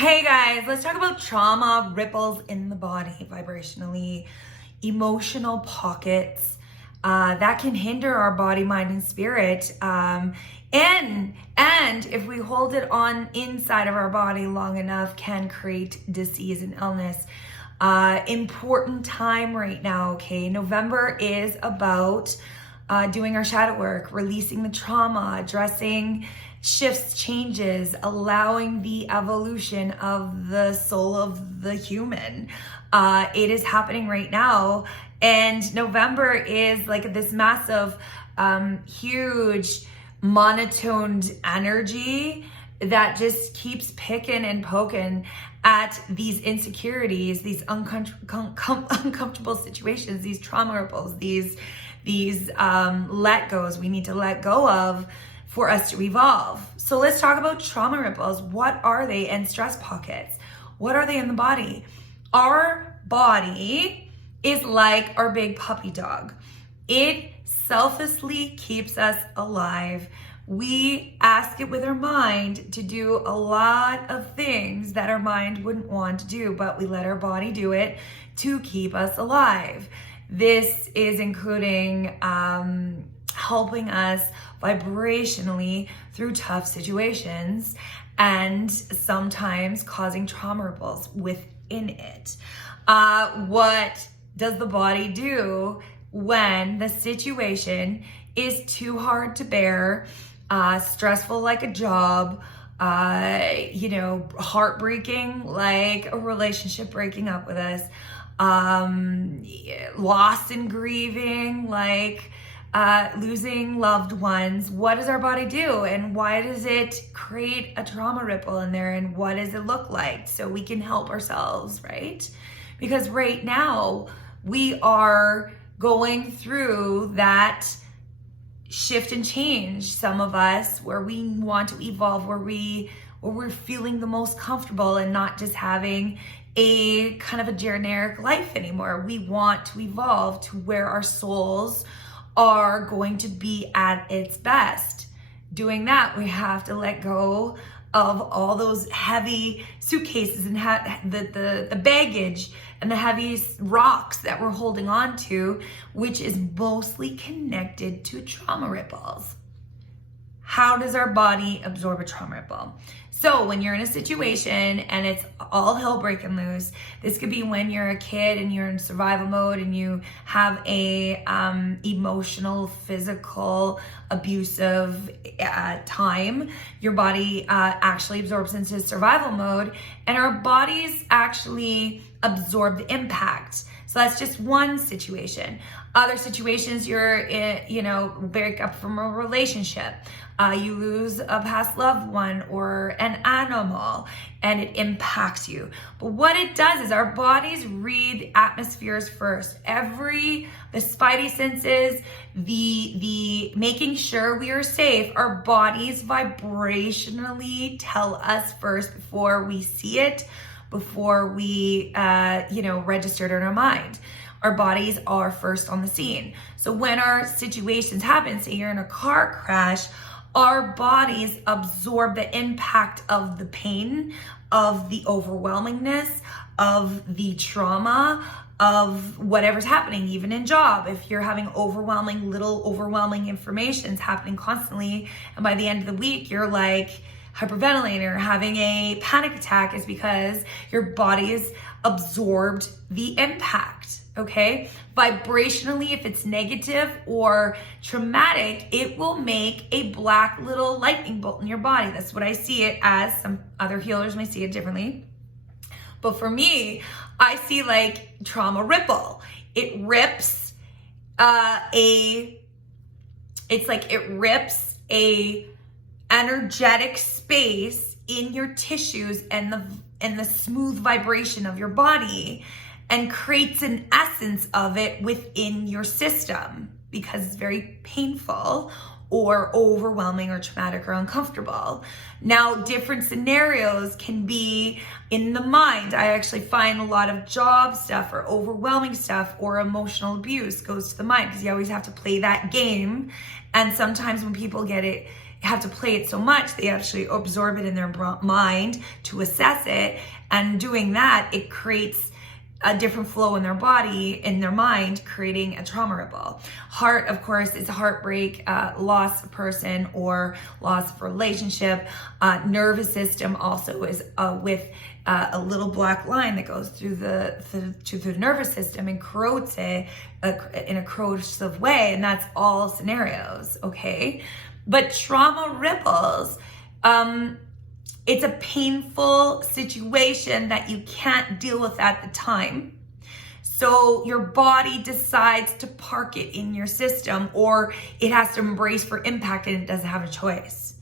Hey guys, let's talk about trauma ripples in the body, vibrationally, emotional pockets that can hinder our body, mind, and spirit. And if we hold it on inside of our body long enough, can create disease and illness. Important time right now. Okay, November is about doing our shadow work, releasing the trauma, addressing shifts, changes, allowing the evolution of the soul of the human. It is happening right now. And November is like this massive, huge, monotoned energy that just keeps picking and poking at these insecurities, these uncomfortable situations, these trauma ripples, these let goes we need to let go of for us to evolve. So let's talk about trauma ripples. What are they? And stress pockets. What are they in the body? Our body is like our big puppy dog. It selflessly keeps us alive. We ask it with our mind to do a lot of things that our mind wouldn't want to do, but we let our body do it to keep us alive. This is including helping us vibrationally through tough situations and sometimes causing trauma ripples within it. What does the body do when the situation is too hard to bear, stressful like a job, heartbreaking like a relationship breaking up with us, loss and grieving like losing loved ones? What does our body do, and why does it create a trauma ripple in there, and what does it look like, so we can help ourselves, right? Because right now we are going through that shift and change, some of us, where we want to evolve, where we're feeling the most comfortable and not just having a kind of a generic life anymore. We want to evolve to where our souls are going to be at its best. Doing that, we have to let go of all those heavy suitcases and the baggage and the heavy rocks that we're holding on to, which is mostly connected to trauma ripples. How does our body absorb a trauma ripple? So when you're in a situation and it's all hell breaking loose, this could be when you're a kid and you're in survival mode and you have a emotional, physical, abusive time. Your body actually absorbs into survival mode, and our bodies actually absorb the impact. So that's just one situation. Other situations, you're in, break up from a relationship. You lose a past loved one or an animal, and it impacts you. But what it does is our bodies read atmospheres first. The spidey senses, the making sure we are safe, our bodies vibrationally tell us first before we see it, before we, register it in our mind. Our bodies are first on the scene. So when our situations happen, say you're in a car crash, our bodies absorb the impact of the pain, of the overwhelmingness, of the trauma, of whatever's happening, even in job. If you're having overwhelming information happening constantly, and by the end of the week, you're like hyperventilating or having a panic attack, is because your body has absorbed the impact. Okay, vibrationally, if it's negative or traumatic, it will make a black little lightning bolt in your body. That's what I see it as. Some other healers may see it differently, but for me, I see like trauma ripple. It rips it rips a energetic space in your tissues and the smooth vibration of your body, and creates an essence of it within your system because it's very painful or overwhelming or traumatic or uncomfortable. Now, different scenarios can be in the mind. I actually find a lot of job stuff or overwhelming stuff or emotional abuse goes to the mind, because you always have to play that game. And sometimes when people get it have to play it so much, they actually absorb it in their mind to assess it. And doing that, it creates a different flow in their body, in their mind, creating a trauma ripple. Heart, of course, is a heartbreak, loss of person or loss of relationship. Nervous system also is with a little black line that goes through the nervous system and corrodes it in a corrosive way, and that's all scenarios, okay? But trauma ripples, it's a painful situation that you can't deal with at the time. So your body decides to park it in your system, or it has to embrace for impact and it doesn't have a choice.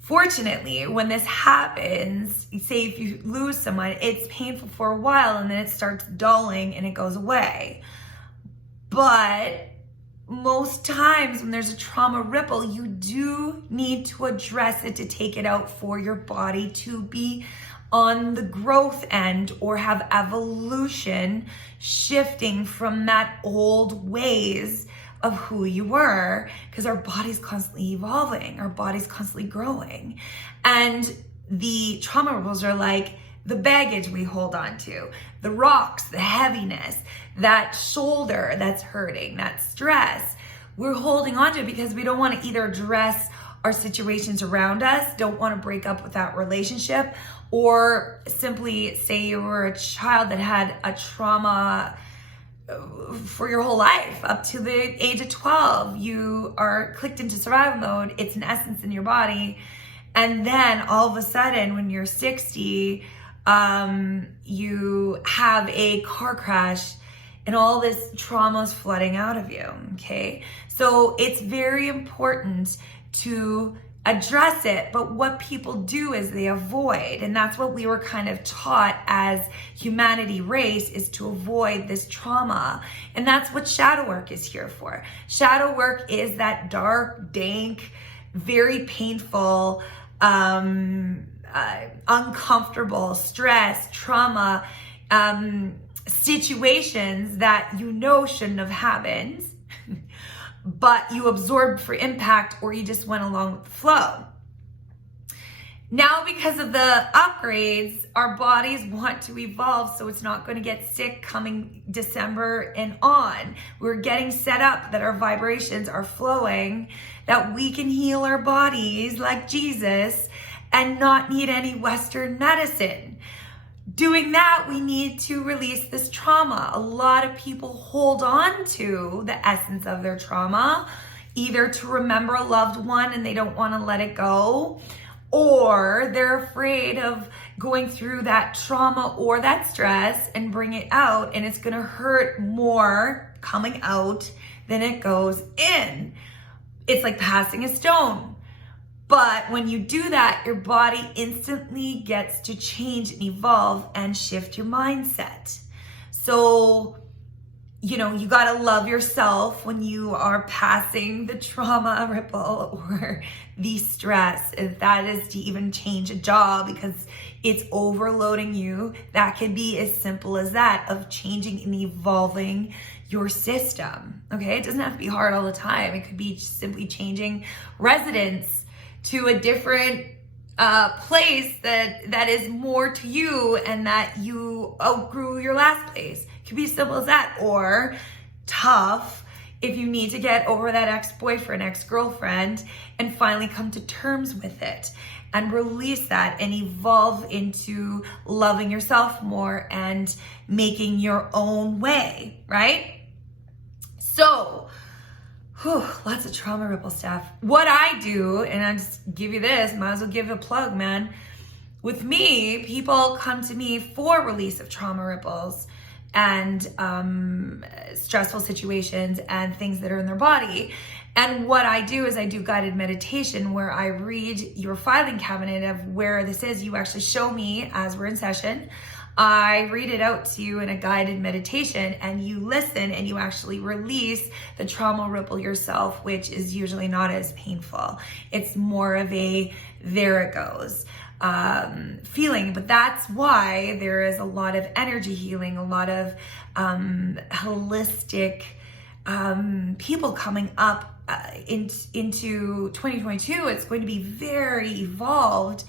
Fortunately, when this happens, say if you lose someone, it's painful for a while and then it starts dulling and it goes away. But most times when there's a trauma ripple, you do need to address it to take it out for your body to be on the growth end or have evolution shifting from that old ways of who you were, because our body's constantly evolving, our body's constantly growing. And the trauma ripples are like the baggage we hold on to, the rocks, the heaviness, that shoulder that's hurting, that stress. We're holding on to it because we don't want to either address our situations around us, don't want to break up with that relationship, or simply say you were a child that had a trauma for your whole life up to the age of 12. You are clicked into survival mode. It's an essence in your body. And then all of a sudden when you're 60, you have a car crash and all this trauma is flooding out of you, okay? So it's very important to address it, but what people do is they avoid, and that's what we were kind of taught as humanity race, is to avoid this trauma. And that's what shadow work is here for. Shadow work is that dark, dank, very painful, uncomfortable, stress, trauma, situations that you know shouldn't have happened, but you absorbed for impact, or you just went along with the flow. Now, because of the upgrades, our bodies want to evolve, so it's not going to get sick coming December and on. We're getting set up that our vibrations are flowing, that we can heal our bodies like Jesus and not need any Western medicine. Doing that, we need to release this trauma. A lot of people hold on to the essence of their trauma, either to remember a loved one and they don't want to let it go, or they're afraid of going through that trauma or that stress and bring it out, and it's going to hurt more coming out than it goes in. It's like passing a stone. But when you do that, your body instantly gets to change and evolve and shift your mindset. So, you know, you got to love yourself when you are passing the trauma ripple or the stress. If that is to even change a job because it's overloading you, that can be as simple as that, of changing and evolving your system. Okay, it doesn't have to be hard all the time. It could be just simply changing residence to a different place that is more to you, and that you outgrew your last place. It could be as simple as that. Or tough, if you need to get over that ex-boyfriend, ex-girlfriend, and finally come to terms with it and release that and evolve into loving yourself more and making your own way, right? So, lots of trauma ripple stuff. What I do, and I just give you this, might as well give it a plug, man. With me, people come to me for release of trauma ripples and stressful situations and things that are in their body. And what I do is I do guided meditation where I read your filing cabinet of where this is. You actually show me as we're in session. I read it out to you in a guided meditation, and you listen and you actually release the trauma ripple yourself, which is usually not as painful. It's more of a there it goes feeling. But that's why there is a lot of energy healing, a lot of holistic people coming up into 2022, it's going to be very evolved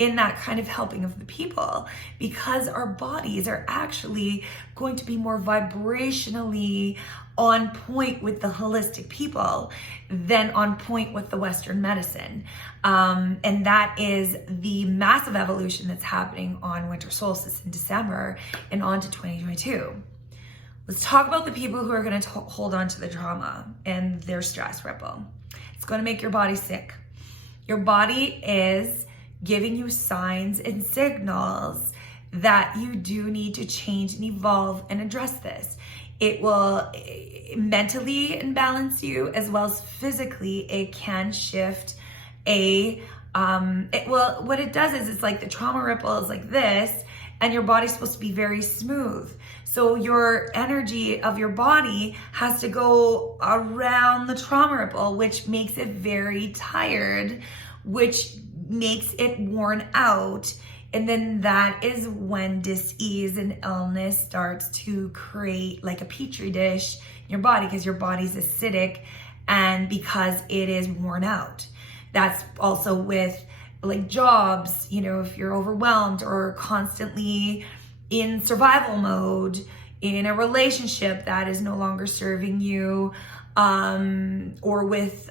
in that kind of helping of the people, because our bodies are actually going to be more vibrationally on point with the holistic people than on point with the Western medicine. And that is the massive evolution that's happening on winter solstice in December and on to 2022. Let's talk about the people who are going to hold on to the trauma and their stress ripple. It's going to make your body sick. Your body is giving you signs and signals that you do need to change and evolve and address this. It will mentally imbalance you as well as physically. It can shift what it does is it's like the trauma ripple is like this, and your body's supposed to be very smooth. So your energy of your body has to go around the trauma ripple, which makes it very tired, which makes it worn out. And then that is when dis-ease and illness starts to create like a petri dish in your body, because your body's acidic and because it is worn out. That's also with like jobs, if you're overwhelmed or constantly in survival mode, in a relationship that is no longer serving you, or with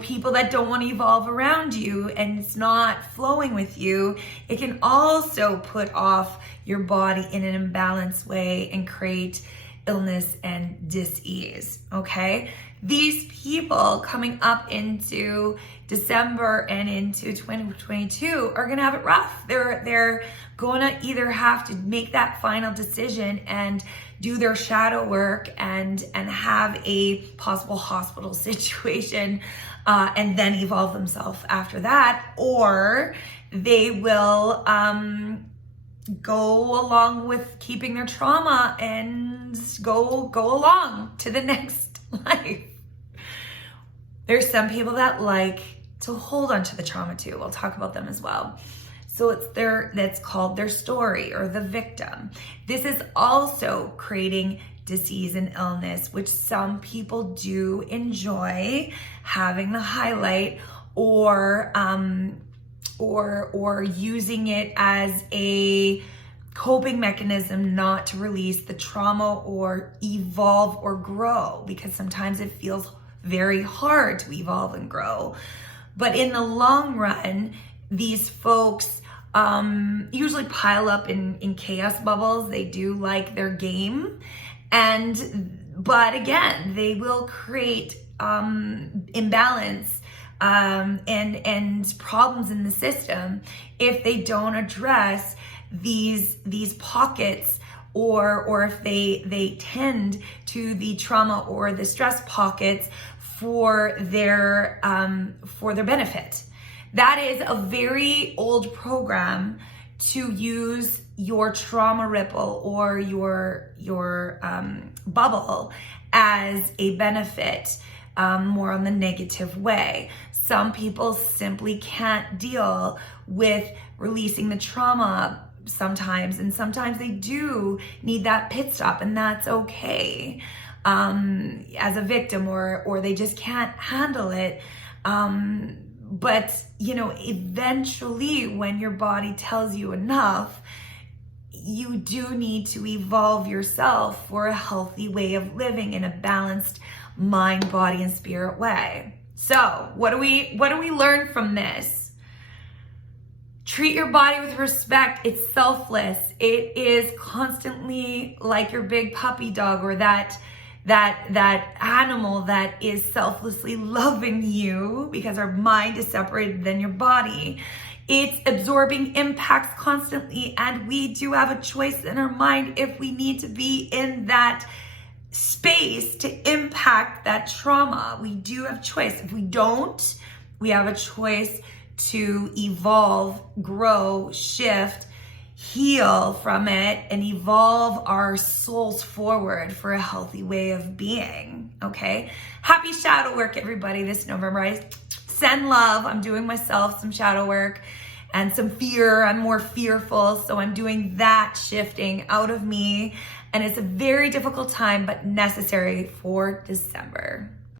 people that don't want to evolve around you and it's not flowing with you, it can also put off your body in an imbalanced way and create illness and dis-ease, okay? These people coming up into December and into 2022 are gonna have it rough. They're gonna either have to make that final decision and do their shadow work and have a possible hospital situation and then evolve themselves after that, or they will go along with keeping their trauma and go along to the next life. There's some people that like to hold on to the trauma too. We'll talk about them as well. So that's called their story or the victim. This is also creating disease and illness, which some people do enjoy having the highlight or using it as a coping mechanism not to release the trauma or evolve or grow, because sometimes it feels very hard to evolve and grow. But in the long run, these folks usually pile up in chaos bubbles. They do like their game. But again, they will create imbalance and problems in the system if they don't address these pockets, or if they tend to the trauma or the stress pockets for their benefit. That is a very old program to use your trauma ripple or your bubble as a benefit, more on the negative way. Some people simply can't deal with releasing the trauma sometimes, and sometimes they do need that pit stop, and that's okay, as a victim, or they just can't handle it. But eventually when your body tells you enough, you do need to evolve yourself for a healthy way of living in a balanced mind, body, and spirit way. So what do we learn from this? Treat your body with respect. It's selfless. It is constantly like your big puppy dog, or that animal that is selflessly loving you, because our mind is separated than your body. It's absorbing impacts constantly, and we do have a choice in our mind if we need to be in that space to impact that trauma. We do have choice. If we don't, we have a choice to evolve, grow, shift, heal from it, and evolve our souls forward for a healthy way of being, okay? Happy shadow work, everybody, this November. I send love. I'm doing myself some shadow work and some fear. I'm more fearful, so I'm doing that shifting out of me And it's a very difficult time, but necessary for December.